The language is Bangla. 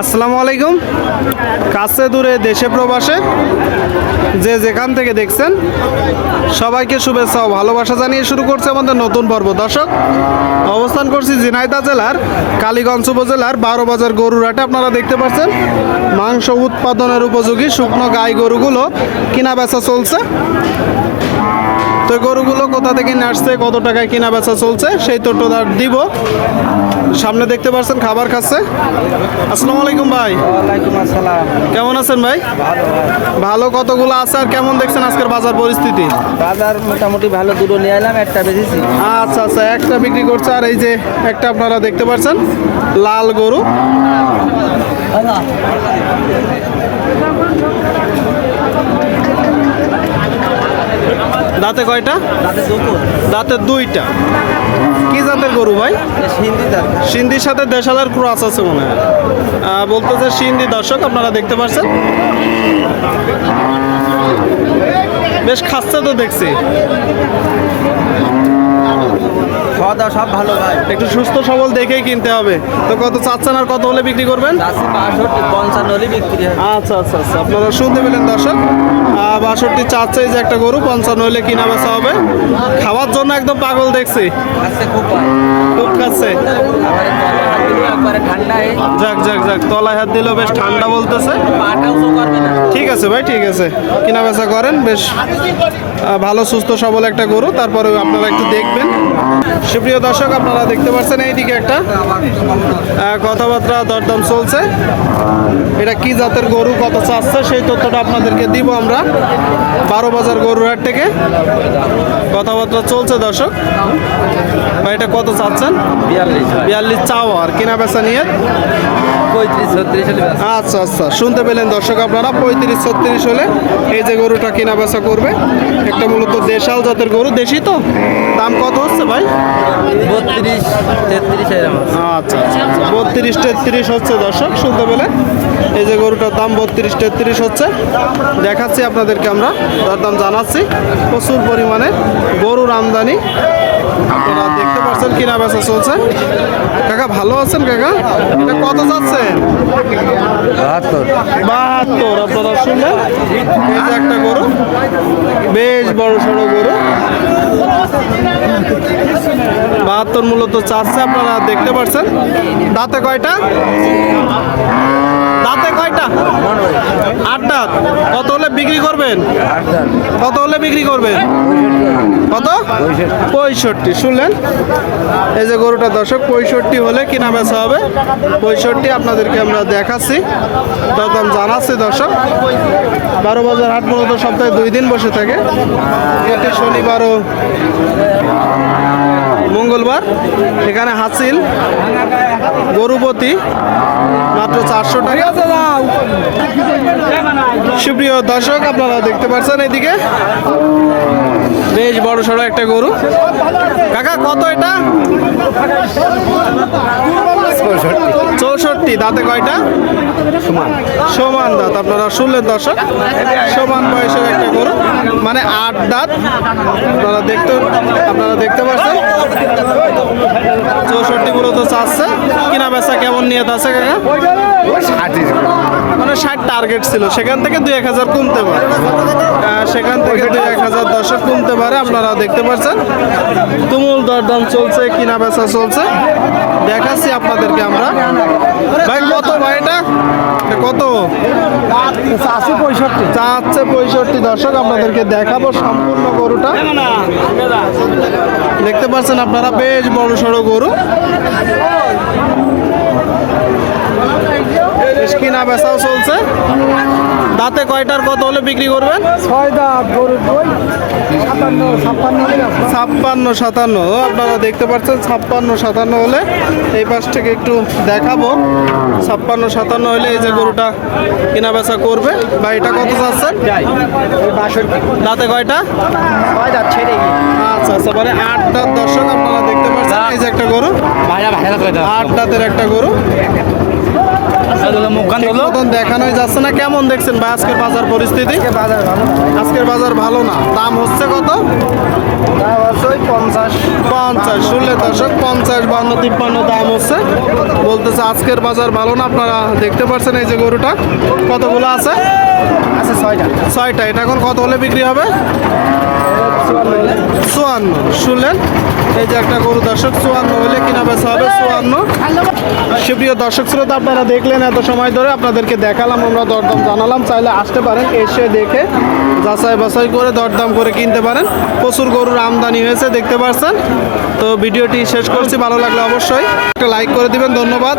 আসসালামু আলাইকুম। কাছে দূরে দেশে প্রবাসে যে যেখান থেকে দেখছেন, সবাইকে শুভেচ্ছা ও ভালোবাসা জানিয়ে শুরু করছে আমাদের নতুন পর্ব। দর্শক, অবস্থান করছি ঝিনাইদহ জেলার কালীগঞ্জ উপজেলার বারো বাজার গরুর হাটে আপনারা দেখতে পাচ্ছেন, মাংস উৎপাদনের উপযোগী শুকনো গাই গরুগুলো কিনা বেচা চলছে। তো গরুগুলো কোথা থেকে নিয়ে আসছে কত টাকায় কিনা বেচা চলছে সেই তথ্যটা দিব। সামনে দেখতে পাচ্ছেন খাবার খাচ্ছে। আসসালামু আলাইকুম ভাই। ওয়ালাইকুম আসসালাম। কেমন আছেন ভাই? ভালো কতগুলো আছে আর কেমন দেখছেন আজকের বাজার পরিস্থিতি? বাজার মোটামুটি ভালো দুটো নিয়ে এলাম একটা বেঁচেছি। আচ্ছা আচ্ছা একটা বিক্রি করছে আর এই যে একটা আপনারা দেখতে পাচ্ছেন লাল গরু। দাঁতে কয়টা? দাঁতের দাঁতে দুইটা। কি জাতের গরু ভাই? সিন্ধির সাথে দেশালার ক্রস আছে মনে হয়। বলতেছে সিন্ধি দর্শক, আপনারা দেখতে পাচ্ছেন বেশ খাচ্ছে তো দেখছি। খাওয়া দাওয়া সব ভালো ভাই। একটু সুস্থ সবল দেখেই কিনতে হবে। তো কত চাচ্ছেন আর কত হলে বিক্রি করবেন? বাষট্টি পঞ্চান্ন হলে বিক্রি আচ্ছা আচ্ছা আচ্ছা। আপনারা শুনতে পেলেন দর্শক। বাষট্টি চাচ্ছে যে একটা গরু পঞ্চান্ন হলে কিনা বেচা হবে। খাওয়ার জন্য একদম পাগল দেখছি। খুব খাচ্ছে। যাক যাক যাক তলায় হাত দিলেও বেশ ঠান্ডা বলতেছে। ঠিক আছে ভাই ঠিক আছে। কিনা বেচা করেন বেশ ভালো সুস্থ সবল একটা গরু। তারপরে আপনারা একটু দেখবেন। সুপ্রিয় দর্শক আপনারা দেখতে পাচ্ছেন এইদিকে একটা কথাবার্তা দরদাম চলছে। এটা কি জাতের গরু কত চাচ্ছে সেই তথ্যটা আপনাদেরকে দিব আমরা। বারো বাজার গরুর হাট থেকে কথাবার্তা চলছে দর্শক। ভাই এটা কত চাচ্ছেন? বিয়াল্লিশ বিয়াল্লিশ চাও আর কিনা বেচা নিয়ে। আচ্ছা আচ্ছা শুনতে পেলেন দর্শক আপনারা পঁয়ত্রিশ ছত্রিশ হলে এই যে গরুটা কেনা বেচা করবে একটা মূলত দেশাল জাতের গরু দেশি তো? দাম কত হচ্ছে ভাই? বত্রিশ তেত্রিশ আচ্ছা আচ্ছা আচ্ছা বত্রিশ তেত্রিশ হচ্ছে দর্শক শুনতে পেলেন? এই যে গরুটার দাম বত্রিশ তেত্রিশ হচ্ছে। দেখাচ্ছি আপনাদেরকে আমরা দরদাম জানাচ্ছি। প্রচুর পরিমাণে গরুর আমদানি। আপনারা দেখতে পাচ্ছেন কিনা বেচা চলছে? কাকা ভালো আছেন কাকা? এটা কত যাচ্ছেন? বাহাত্তর। বাহাত্তর আপনারা শুনলেন? এই যে একটা গরু বেশ বড় সড়ো গরু। বাহাত্তর মূলত চাচ্ছে আপনারা দেখতে পাচ্ছেন দাঁতে কয়টা? দাঁতে কয়টা? আট দাঁত কত হলে বিক্রি করবেন? কত হলে বিক্রি করবেন? কত? পঁয়ষট্টি। শুনলেন? এই যে গরুটা, দর্শক, পঁয়ষট্টি হলে কিনা বেচা হবে। পঁয়ষট্টি আপনাদেরকে আমরা দেখাচ্ছি। দরদাম জানাচ্ছি, দর্শক। বারো বাজার হাট মূলত সপ্তাহে দুই দিন বসে থাকে। এতে শনিবার ও মঙ্গলবার এখানে হাসিল গরুপতি মাত্র চারশো টাকা। সুপ্রিয় দর্শক, আপনারা দেখতে পাচ্ছেন এদিকে। বেশ বড় সড়ো একটা গরু। কাকা, কত এটা? চৌষট্টি। দাঁতে কয়টা? সমান। সমান দাঁত, আপনারা শুনলেন দর্শক। সমান বয়সের একটা গরু। আট দাঁত। আপনারা দেখতে আপনারা দেখতে পাচ্ছেন? চৌষট্টি মূলত চাচ্ছে। কিনা বেচা কেমন নিয়ে আছে কাকা? ষাট টার্গেট ছিল। সেখান থেকে দুই এক হাজার কমতে পারে। সেখান থেকে দুই এক হাজার দশক কমতে পারে আপনারা দেখতে পাচ্ছেন তুমুল দরদাম চলছে কিনা বেচা চলছে। দেখাচ্ছি আপনাদেরকে আমরা। ভাই, কত ভাই এটা? এটা কত? চাচ্ছে পঁয়ষট্টি দর্শক আপনাদেরকে দেখাবো সম্পূর্ণ গরুটা। দেখতে পাচ্ছেন আপনারা, বেশ বড় সড়ো গরু। বেশ কিনা বেচাও চলছে। দাঁতে কয়টার কত হলে বিক্রি করবেন? ছয় দাঁত গরুর দই ছাপ্পান্ন সাতান্ন। আপনারা দেখতে পাচ্ছেন ছাপ্পান্ন সাতান্ন হলে। এই পাশ থেকে একটু দেখাবো। ছাপ্পান্ন সাতান্ন হলে এই যে গরুটা কেনা বেচা করবে। বা এটা কত চাচ্ছেন দাঁতে কয়টা? আচ্ছা আচ্ছা মানে আটটা দর্শক আপনারা দেখতে পাচ্ছেন এই যে একটা গরু। ভাইরা ভাইরা করে দাও আট দাঁতের একটা গরু। হলো দেখানোই যাচ্ছে না। কেমন দেখছেন ভাই আজকের বাজার পরিস্থিতি? বাজার ভালো। আজকের বাজার ভালো না? দাম হচ্ছে কত? দাম পঞ্চাশ। পঞ্চাশ। পঞ্চাশ বান্ন তিপ্পান্ন দাম হচ্ছে। বলতেছে আজকের বাজার ভালো না? আপনারা দেখতে পাচ্ছেন এই যে গরুটা। কতগুলো আছে? আছে ছয়টা। ছয়টা। এটা এখন কত হলে বিক্রি হবে? চুয়ান্ন শুনলেন? এই যে একটা গরু দর্শক চুয়ান্ন হলে কিনা বেচা হবে চুয়ান্ন। সুপ্রিয় দর্শক শ্রোতা আপনারা দেখলেন এত সময় ধরে আপনাদেরকে দেখালাম, আমরা দরদাম জানালাম। চাইলে আসতে পারেন, এসে দেখে যাচাই বাছাই করে দরদাম করে কিনতে পারেন। প্রচুর গরুর আমদানি হয়েছে, দেখতে পারছেন? তো ভিডিওটি শেষ করছি, ভালো লাগলে অবশ্যই একটা লাইক করে দিবেন, ধন্যবাদ।